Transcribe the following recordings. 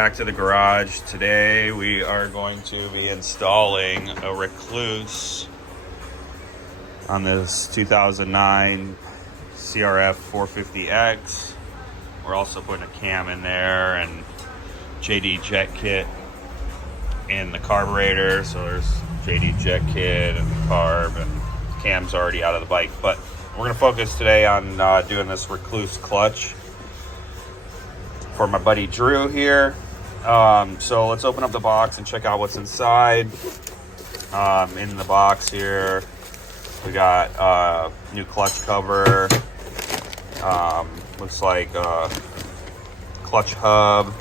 back to the garage. Today we are going to be installing a Rekluse on this 2009 CRF450X. We're also putting a cam in there and JD jet kit in the carburetor. So there's JD jet kit and carb, and the cam's already out of the bike. But we're going to focus today on doing this Rekluse clutch for my buddy Drew here. So let's open up the box and check out what's inside. In the box here, we got new clutch cover. Looks like clutch hub,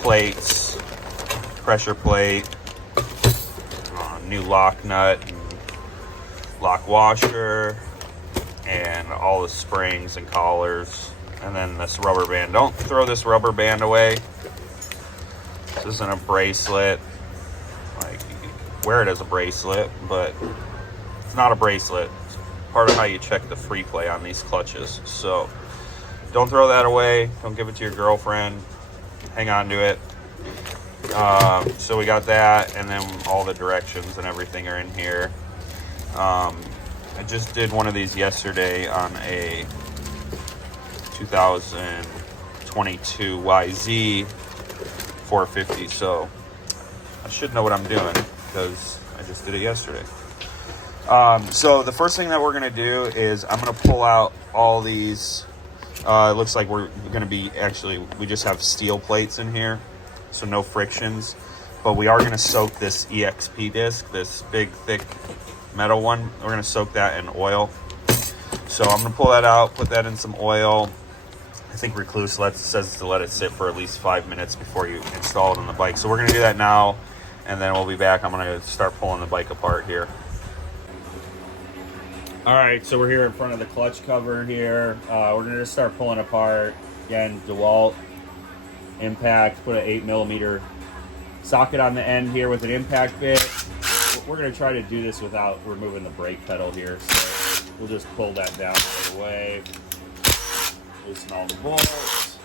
plates, pressure plate, new lock nut, and lock washer, and all the springs and collars. And then this rubber band. Don't throw this rubber band away. This isn't a bracelet. Like, you can wear it as a bracelet, but it's not a bracelet. It's part of how you check the free play on these clutches. So don't throw that away. Don't give it to your girlfriend. Hang on to it. So we got that, and then all the directions and everything are in here. I just did one of these yesterday on a 2022 YZ 450, so I should know what I'm doing because I just did it yesterday. So the first thing that we're gonna do is I'm gonna pull out all these. It looks like we're gonna be, actually, we just have steel plates in here, so no frictions, but we are gonna soak this EXP disc, this big thick metal one. We're gonna soak that in oil. So I'm gonna pull that out, put that in some oil. I think Rekluse says to let it sit for at least 5 minutes before you install it on the bike. So we're gonna do that now, and then we'll be back. I'm gonna start pulling the bike apart here. All right, so we're here in front of the clutch cover here. We're gonna just start pulling apart. Again, DeWalt impact, put an 8mm socket on the end here with an impact bit. We're gonna try to do this without removing the brake pedal here. So we'll just pull that down out of the way. Loosen all the bolts.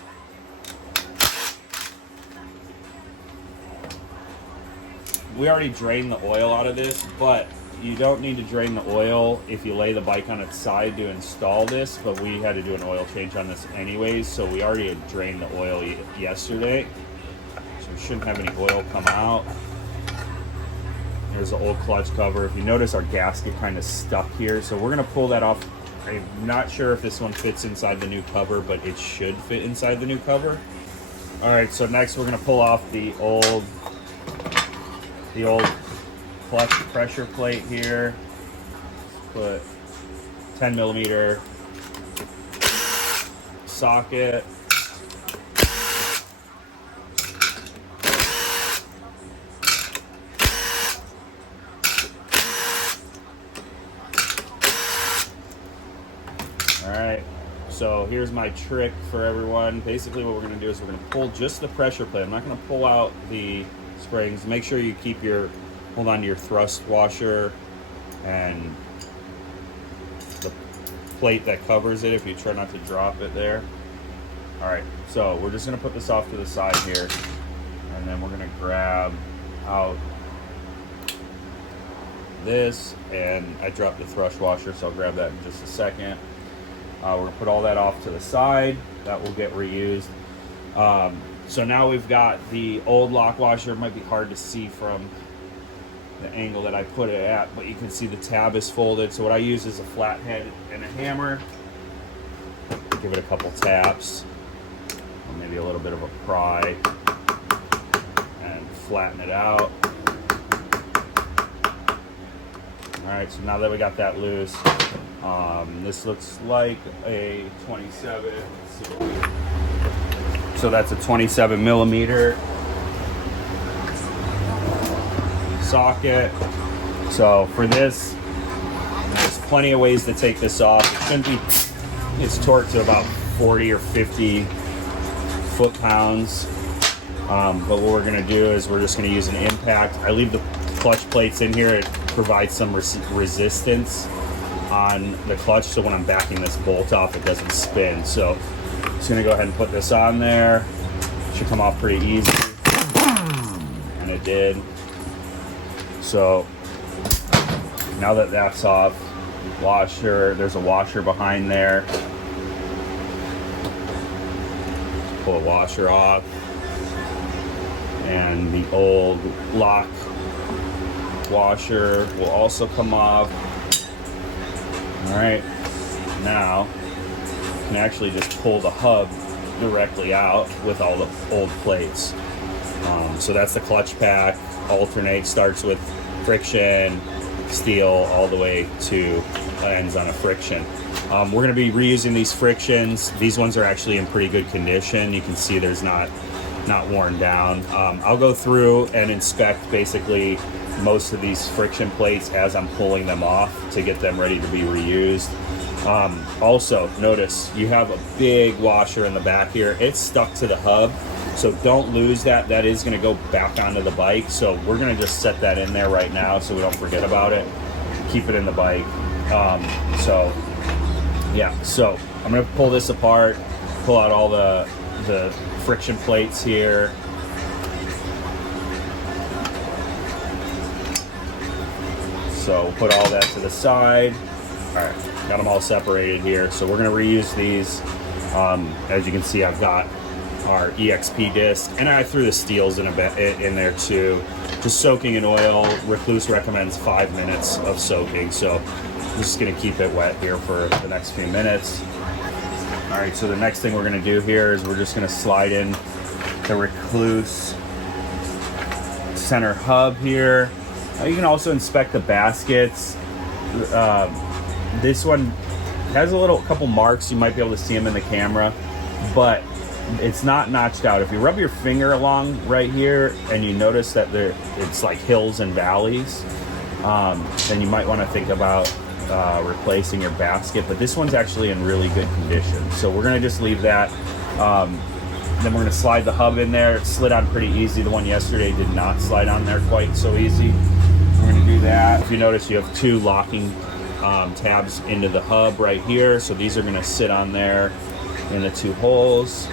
We already drained the oil out of this, but you don't need to drain the oil if you lay the bike on its side to install this, but we had to do an oil change on this anyways, so we already had drained the oil yesterday. So we shouldn't have any oil come out. Here's the old clutch cover. If you notice, our gasket kind of stuck here, so we're gonna pull that off. I'm not sure if this one fits inside the new cover, but it should fit inside the new cover. All right, so next we're gonna pull off the old clutch pressure plate here. Put 10mm socket. Alright, so here's my trick for everyone. Basically what we're going to do is we're going to pull just the pressure plate. I'm not going to pull out the springs. Make sure you keep hold on to your thrust washer and the plate that covers it if you try not to drop it there. Alright, so we're just going to put this off to the side here, and then we're going to grab out this, and I dropped the thrust washer, so I'll grab that in just a second. We're going to put all that off to the side. That will get reused. So now we've got the old lock washer. It might be hard to see from the angle that I put it at, but you can see the tab is folded. So what I use is a flathead and a hammer. Give it a couple taps, or maybe a little bit of a pry, and flatten it out. All right, so now that we got that loose, this looks like a 27. Let's see. So that's a 27mm socket. So for this, there's plenty of ways to take this off. It shouldn't be. It's torqued to about 40 or 50 foot-pounds. But what we're going to do is we're just going to use an impact. I leave the clutch plates in here. It provides some resistance on the clutch, so when I'm backing this bolt off, it doesn't spin. So I'm just going to go ahead and put this on there. to come off pretty easy, and it did. So now that that's off, washer, there's a washer behind there. Pull a washer off, and the old lock washer will also come off. All right, now you can actually just pull the hub directly out with all the old plates. So that's the clutch pack. Alternate starts with friction, steel, all the way to ends on a friction. We're going to be reusing these frictions. These ones are actually in pretty good condition. You can see there's not worn down. I'll go through and inspect basically most of these friction plates as I'm pulling them off to get them ready to be reused. Also, notice you have a big washer in the back here. It's stuck to the hub, so don't lose that. That is going to go back onto the bike, so we're going to just set that in there right now so we don't forget about it. Keep it in the bike. So I'm going to pull this apart, pull out all the friction plates here. So we'll put all that to the side. All right, got them all separated here. So we're gonna reuse these. As you can see, I've got our EXP disc, and I threw the steels in there too. Just soaking in oil. Rekluse recommends 5 minutes of soaking, so I'm just gonna keep it wet here for the next few minutes. All right, so the next thing we're gonna do here is we're just gonna slide in the Rekluse center hub here. You can also inspect the baskets. This one has a couple marks. You might be able to see them in the camera, but it's not notched out. If you rub your finger along right here and you notice that it's like hills and valleys, then you might want to think about replacing your basket. But this one's actually in really good condition, so we're gonna just leave that. Then we're gonna slide the hub in there. It slid on pretty easy. The one yesterday did not slide on there quite so easy. We're gonna do that. If you notice, you have two locking tabs into the hub right here. So these are gonna sit on there in the two holes.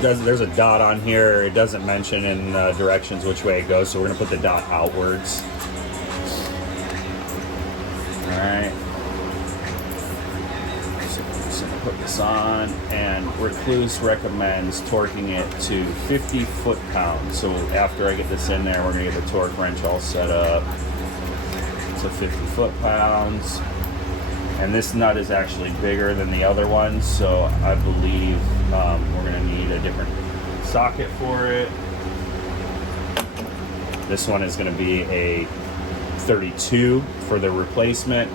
There's a dot on here. It doesn't mention in directions which way it goes, so we're gonna put the dot outwards. All right. So we're just gonna put this on, and Rekluse recommends torquing it to 50 foot-pounds. So after I get this in there, we're gonna get the torque wrench all set up to 50 foot-pounds. And this nut is actually bigger than the other one, so I believe we're gonna need a different socket for it. This one is gonna be a 32 for the replacement.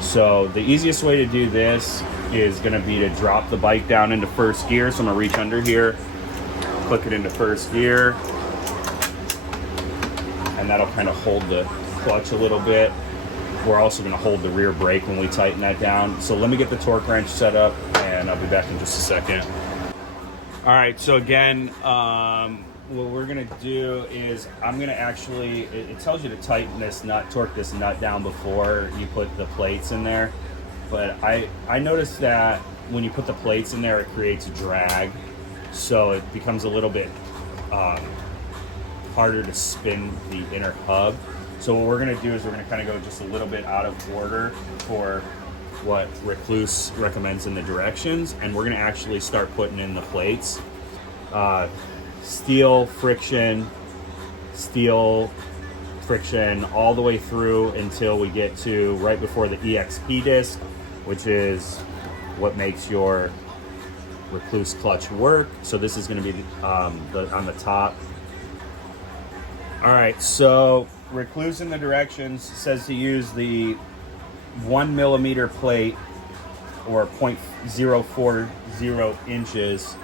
So the easiest way to do this is gonna be to drop the bike down into first gear. So I'm gonna reach under here, click it into first gear, and that'll kind of hold the clutch a little bit. We're also going to hold the rear brake when we tighten that down. So let me get the torque wrench set up, and I'll be back in just a second. All right, so again, what we're going to do is I'm going to actually, it tells you to tighten this nut, torque this nut down before you put the plates in there. But I noticed that when you put the plates in there, it creates drag. So it becomes a little bit harder to spin the inner hub. So what we're gonna do is we're gonna kind of go just a little bit out of order for what Rekluse recommends in the directions, and we're gonna actually start putting in the plates. Steel, friction, all the way through until we get to right before the EXP disc, which is what makes your Rekluse clutch work. So this is gonna be on the top. All right, so Rekluse in the directions says to use the 1 millimeter plate, or 0.040 inches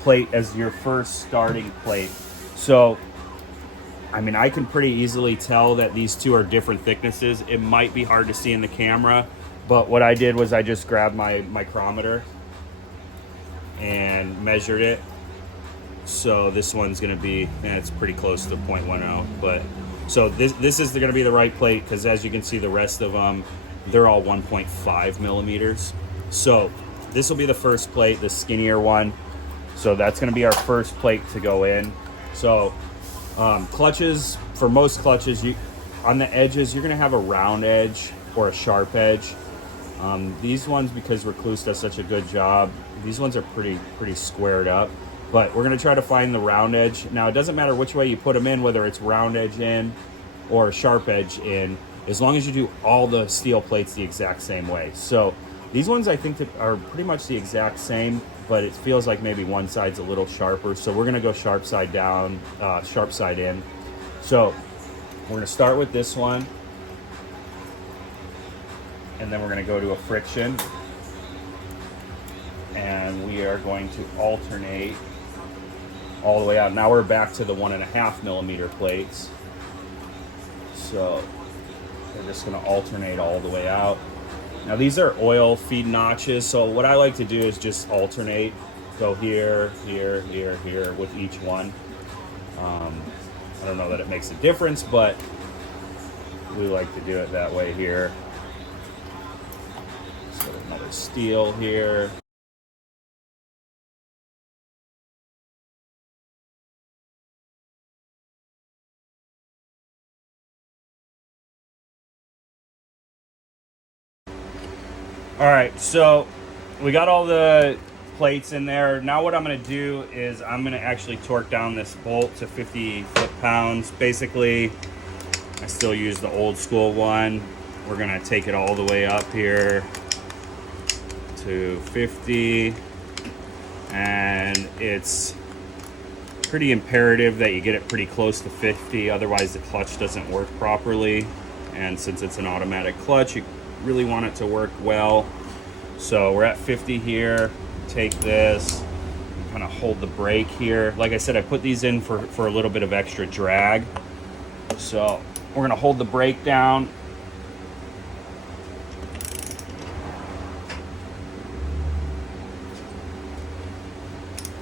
plate as your first starting plate. So, I mean, I can pretty easily tell that these two are different thicknesses. It might be hard to see in the camera, but what I did was I just grabbed my micrometer and measured it. So this one's gonna be, it's pretty close to 0.10, but so this is gonna be the right plate, because as you can see, the rest of them, they're all 1.5 millimeters. So this will be the first plate, the skinnier one. So that's going to be our first plate to go in. So clutches, for most clutches, on the edges, you're going to have a round edge or a sharp edge. These ones, because Rekluse does such a good job, these ones are pretty squared up. But we're going to try to find the round edge. Now, it doesn't matter which way you put them in, whether it's round edge in or sharp edge in, as long as you do all the steel plates the exact same way. So these ones I think that are pretty much the exact same, but it feels like maybe one side's a little sharper. So we're going to go sharp side down, sharp side in. So we're going to start with this one, and then we're going to go to a friction, and we are going to alternate all the way out. Now we're back to the 1.5 millimeter plates. So we're just going to alternate all the way out. Now these are oil feed notches, so what I like to do is just alternate, go here, here, here, here with each one. I don't know that it makes a difference, but we like to do it that way here. So another steel here. All right, so we got all the plates in there. Now what I'm going to do is I'm going to actually torque down this bolt to 50 foot-pounds. Basically, I still use the old school one. We're going to take it all the way up here to 50. And it's pretty imperative that you get it pretty close to 50, otherwise the clutch doesn't work properly. And since it's an automatic clutch, you really want it to work well. So we're at 50 here. Take this, kind of hold the brake here. Like I said, I put these in for a little bit of extra drag. So we're gonna hold the brake down.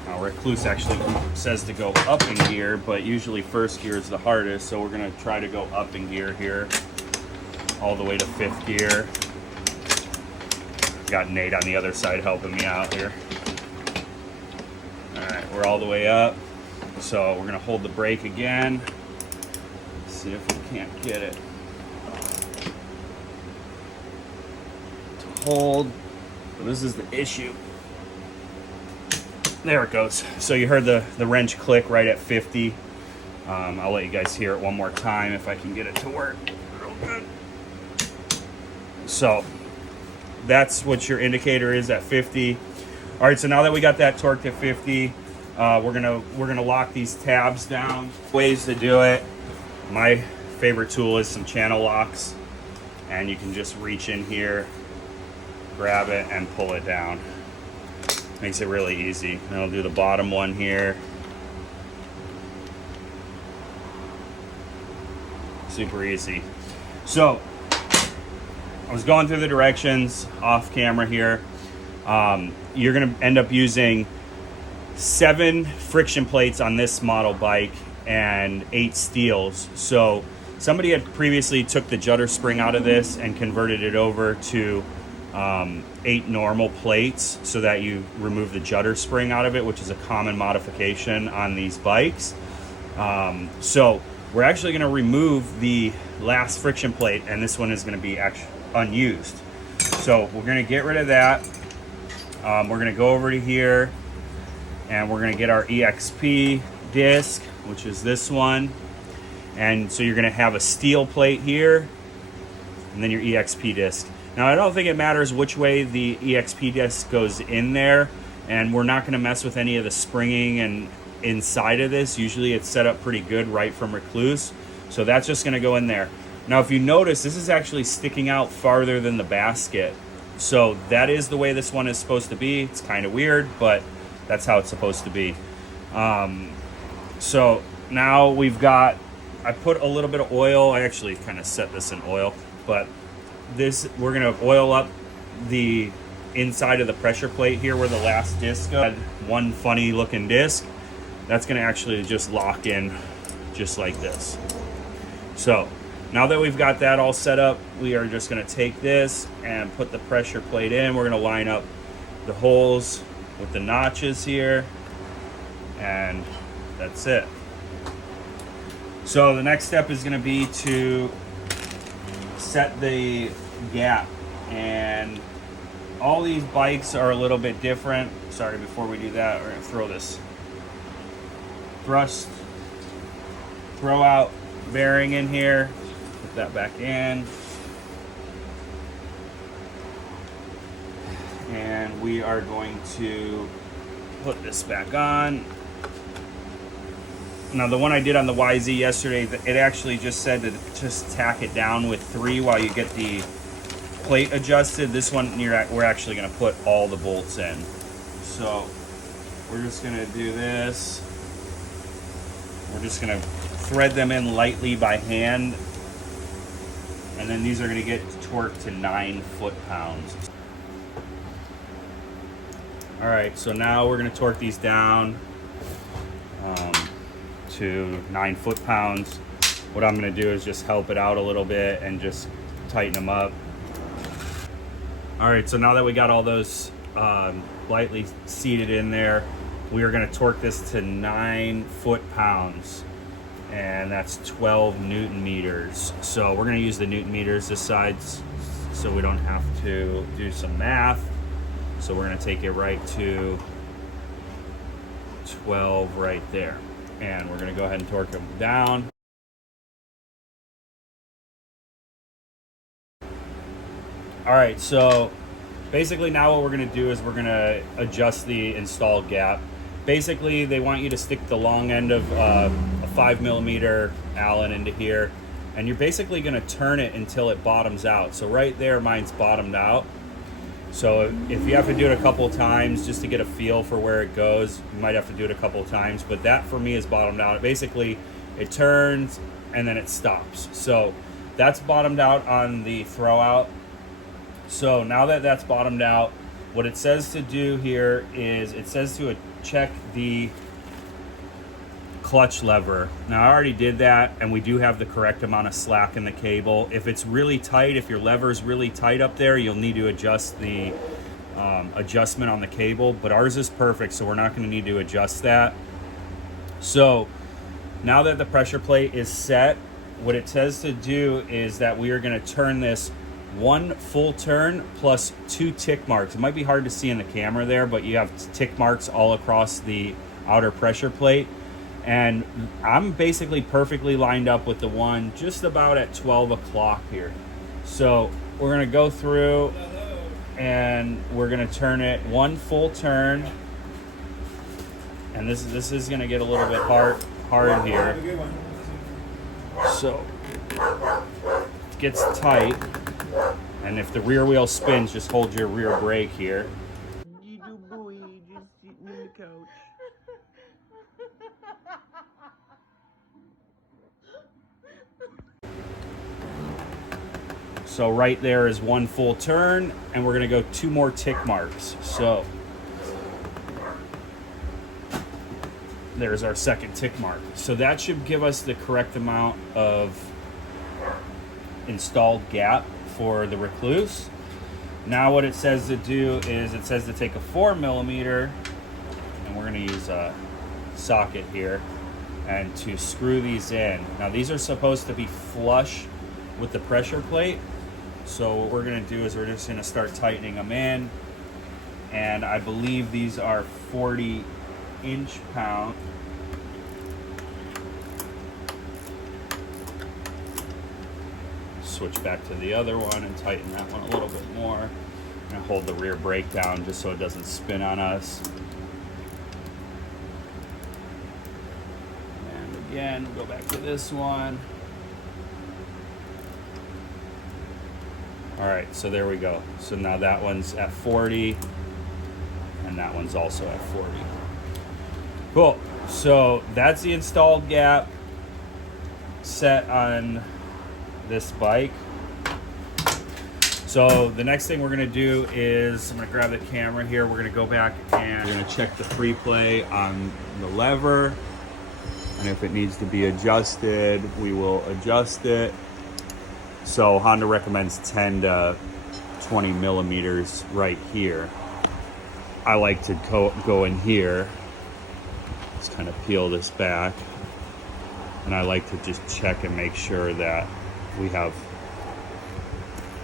Now Rekluse actually says to go up in gear, but usually first gear is the hardest. So we're gonna try to go up in gear here, all the way to 5th gear. Got Nate on the other side helping me out here. All right, we're all the way up. So we're gonna hold the brake again. See if we can't get it to hold. So this is the issue. There it goes. So you heard the wrench click right at 50. I'll let you guys hear it one more time if I can get it to work real good. So that's what your indicator is at 50. All right, so now that we got that torqued at 50, we're gonna lock these tabs down. Ways to do it. My favorite tool is some channel locks, and you can just reach in here, grab it, and pull it down. Makes it really easy. And I'll do the bottom one here. Super easy. So I was going through the directions off camera here. You're gonna end up using 7 friction plates on this model bike and 8 steels. So somebody had previously took the judder spring out of this and converted it over to 8 normal plates so that you remove the judder spring out of it, which is a common modification on these bikes. So we're actually gonna remove the last friction plate, and this one is gonna be actually unused. So we're gonna get rid of that. We're gonna go over to here, and we're gonna get our EXP disc, which is this one. And so you're gonna have a steel plate here, and then your EXP disc. Now I don't think it matters which way the EXP disc goes in there, and we're not gonna mess with any of the springing and inside of this. Usually it's set up pretty good right from Rekluse. So that's just gonna go in there. Now, if you notice, this is actually sticking out farther than the basket. So that is the way this one is supposed to be. It's kind of weird, but that's how it's supposed to be. So now we've got, I put a little bit of oil. I actually kind of set this in oil, but this, we're gonna oil up the inside of the pressure plate here where the last disc had one funny looking disc. That's gonna actually just lock in just like this. So now that we've got that all set up, we are just gonna take this and put the pressure plate in. We're gonna line up the holes with the notches here. and that's it. So the next step is going to be to set the gap, and all these bikes are a little bit different. Sorry, before we do that, we're going to throw this throw out bearing in here, put that back in, and we are going to put this back on. Now the one I did on the YZ yesterday, it actually just said to just tack it down with 3 while you get the plate adjusted. This one, we're actually going to put all the bolts in. So we're just going to do this. We're just going to thread them in lightly by hand, and then these are going to get torqued to 9 foot-pounds. All right, so now we're going to torque these down to 9 foot-pounds. What I'm going to do is just help it out a little bit and just tighten them up. All right, so now that we got all those lightly seated in there, we are going to torque this to 9 foot-pounds, and that's 12 Newton meters. So we're going to use the Newton meters this side so we don't have to do some math. So we're going to take it right to 12 right there, and we're going to go ahead and torque them down. All right, so basically now what we're going to do is we're going to adjust the installed gap. Basically, they want you to stick the long end of a 5mm Allen into here, and you're basically going to turn it until it bottoms out. So right there, mine's bottomed out. So if you have to do it a couple of times just to get a feel for where it goes, you might have to do it a couple of times, but that for me is bottomed out. Basically, it turns and then it stops. So that's bottomed out on the throw out. So now that that's bottomed out, what it says to do here is it says to check the clutch lever. Now I already did that, and we do have the correct amount of slack in the cable. If it's really tight, if your lever is really tight up there, you'll need to adjust the adjustment on the cable, but ours is perfect, so we're not going to need to adjust that. So now that the pressure plate is set, what it says to do is that we are going to turn this 1 full turn plus 2 tick marks. It might be hard to see in the camera there, but you have tick marks all across the outer pressure plate. And I'm basically perfectly lined up with the one just about at 12 o'clock here. So we're going to go through and we're going to turn it 1 full turn. And this is going to get a little bit hard here. So it gets tight. And if the rear wheel spins, just hold your rear brake here. You do boy, just sitting in the couch. So right there is 1 full turn, and we're gonna go 2 more tick marks. So there's our second tick mark. So that should give us the correct amount of installed gap for the Rekluse. Now what it says to do is it says to take a 4mm, and we're going to use a socket here, and to screw these in. Now these are supposed to be flush with the pressure plate, so what we're going to do is we're just going to start tightening them in, and I believe these are 40 inch-pound. Switch back to the other one and tighten that one a little bit more. I'm gonna hold the rear brake down just so it doesn't spin on us. And again, we'll go back to this one. All right, so there we go. So now that one's at 40, and that one's also at 40. Cool, so that's the installed gap set on this bike. So the next thing we're gonna do is I'm gonna grab the camera here. We're gonna go back and we're gonna check the free play on the lever, and if it needs to be adjusted, we will adjust it. So Honda recommends 10 to 20 millimeters right here. I like to go in here Let's kind of peel this back. And I like to just check and make sure that we have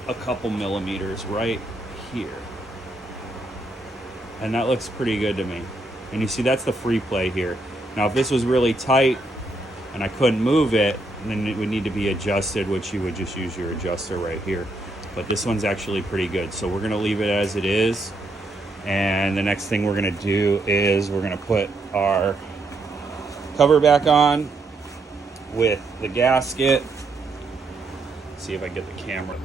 a couple millimeters right here. And that looks pretty good to me. And you see, that's the free play here. Now, if this was really tight and I couldn't move it, then it would need to be adjusted, which you would just use your adjuster right here. But this one's actually pretty good. So we're gonna leave it as it is. And the next thing we're gonna do is we're gonna put our cover back on with the gasket. Let's see if I get the camera.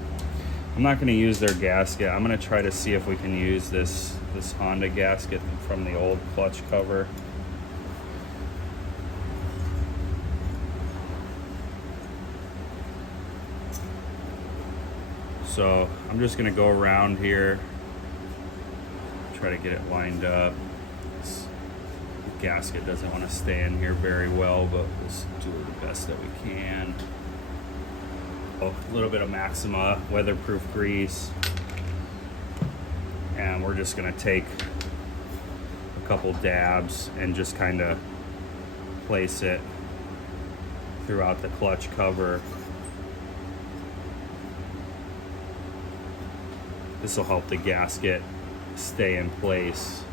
I'm not gonna use their gasket. I'm gonna try to see if we can use this Honda gasket from the old clutch cover. So I'm just gonna go around here, try to get it lined up. The gasket doesn't want to stay in here very well, but we'll do the best that we can. A little bit of Maxima weatherproof grease. And we're just gonna take a couple dabs and just kind of place it throughout the clutch cover. This will help the gasket stay in place.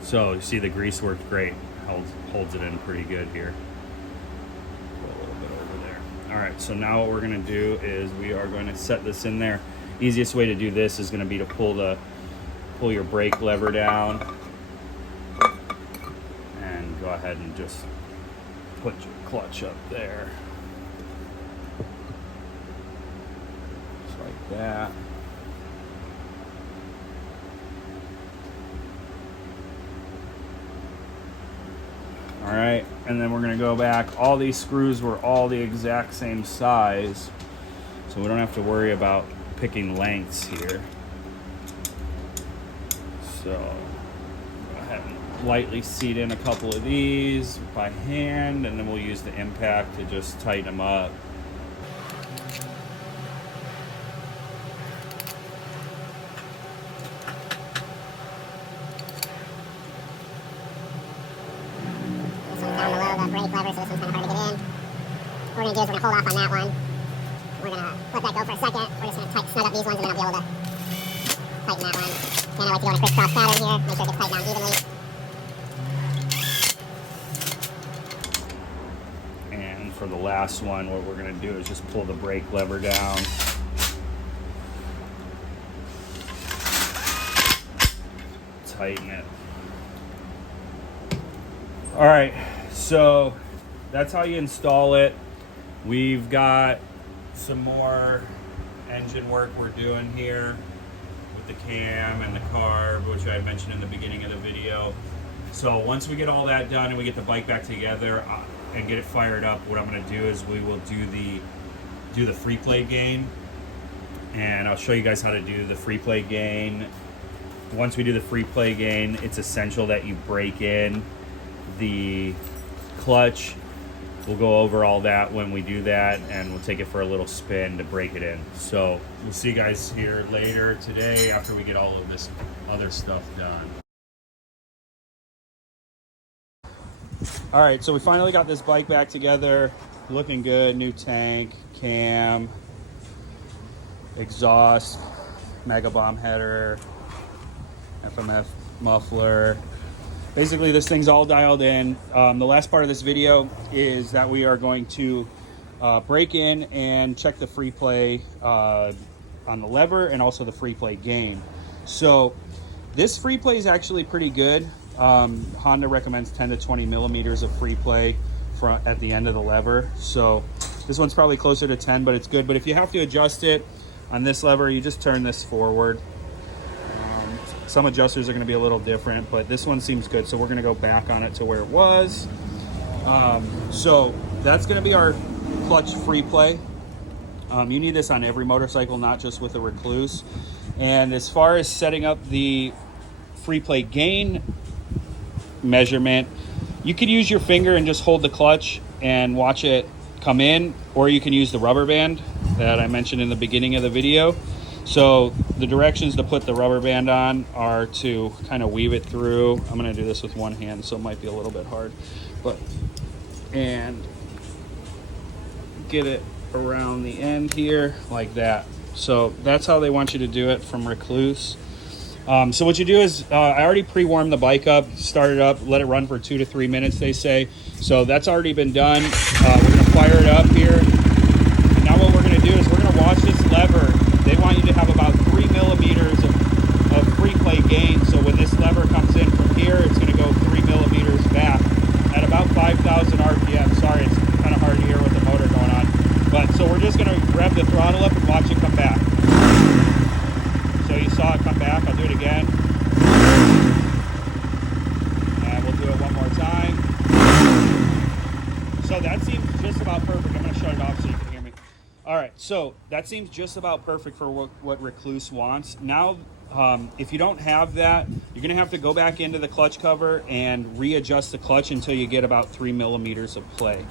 So you see the grease worked great. Holds it in pretty good here. Put a little bit over there. All right, so now what we're gonna do is we are going to set this in there. Easiest way to do this is gonna be to pull your brake lever down and go ahead and just put your clutch up there. Just like that. All right, and then we're gonna go back. All these screws were all the exact same size, so we don't have to worry about picking lengths here. So go ahead and lightly seat in a couple of these by hand, and then we'll use the impact to just tighten them up. Brake lever, so this one's kind of hard to get in. What we're going to do is we're going to hold off on that one. We're going to let that go for a second. We're just going to snug up these ones and then I'll be able to tighten that one. And I like to go in a crisscross pattern here, make sure it gets tightened down evenly. And for the last one, what we're going to do is just pull the brake lever down. Tighten it. All right. So that's how you install it. We've got some more engine work we're doing here with the cam and the carb, which I mentioned in the beginning of the video. So once we get all that done and we get the bike back together and get it fired up, what I'm going to do is we will do the free play gain, and I'll show you guys how to do the free play gain. Once we do the free play gain, it's essential that you break in the clutch. We'll go over all that when we do that, and we'll take it for a little spin to break it in. So we'll see you guys here later today after we get all of this other stuff done. All right, so we finally got this bike back together, looking good. New tank, cam, exhaust, Mega Bomb header, FMF muffler. Basically, this thing's all dialed in. The last part of this video is that we are going to break in and check the free play on the lever and also the free play gain. So this free play is actually pretty good. Honda recommends 10 to 20 millimeters of free play at the end of the lever. So this one's probably closer to 10, but it's good. But if you have to adjust it on this lever, you just turn this forward. Some adjusters are going to be a little different, but this one seems good, so we're going to go back on it to where it was. So that's going to be our clutch free play. You need this on every motorcycle, not just with the Rekluse. And as far as setting up the free play gain measurement, you could use your finger and just hold the clutch and watch it come in, or you can use the rubber band that I mentioned in the beginning of the video. So the directions to put the rubber band on are to kind of weave it through. I'm going to do this with one hand, so it might be a little bit hard, but and get it around the end here like that. So that's how they want you to do it from Rekluse. So what you do is, I already pre-warmed the bike up, start it up, let it run for 2 to 3 minutes, they say. So that's already been done. We're gonna fire it up here. And now what we're gonna do is we're gonna watch this lever. They want you to have about 3 millimeters of free play gain. So when this lever comes in from here, it's gonna go 3 millimeters back at about 5,000 RPM. Sorry, it's kind of hard to hear with the motor going on. But so we're just gonna rev the throttle up and watch it come back. So you saw it come back. I'll do it again. And we'll do it one more time. So that seems just about perfect. I'm going to shut it off so you can hear me. All right, so that seems just about perfect for what Rekluse wants. Now, if you don't have that, you're going to have to go back into the clutch cover and readjust the clutch until you get about 3 millimeters of play.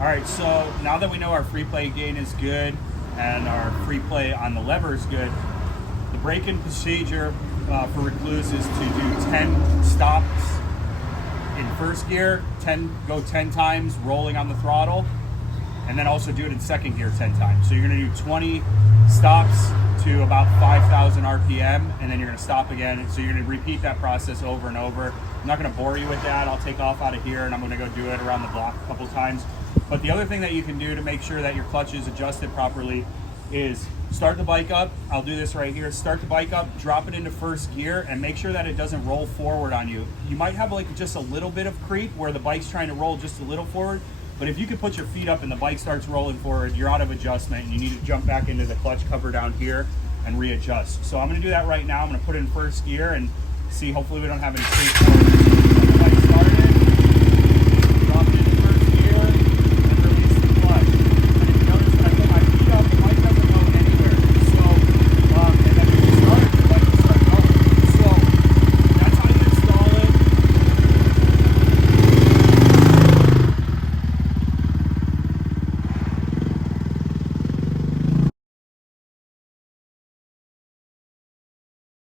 All right, so now that we know our free play gain is good and our free play on the lever is good, the braking procedure for Rekluse is to do 10 stops in first gear, go 10 times rolling on the throttle, and then also do it in second gear 10 times. So you're gonna do 20 stops to about 5,000 RPM, and then you're gonna stop again. So you're gonna repeat that process over and over. I'm not gonna bore you with that. I'll take off out of here and I'm gonna go do it around the block a couple times. But the other thing that you can do to make sure that your clutch is adjusted properly is start the bike up. I'll do this right here. Start the bike up, drop it into first gear, and make sure that it doesn't roll forward on you. You might have like just a little bit of creep where the bike's trying to roll just a little forward, but if you can put your feet up and the bike starts rolling forward, you're out of adjustment and you need to jump back into the clutch cover down here and readjust. So I'm gonna do that right now. I'm gonna put it in first gear and see, hopefully we don't have any creep forward.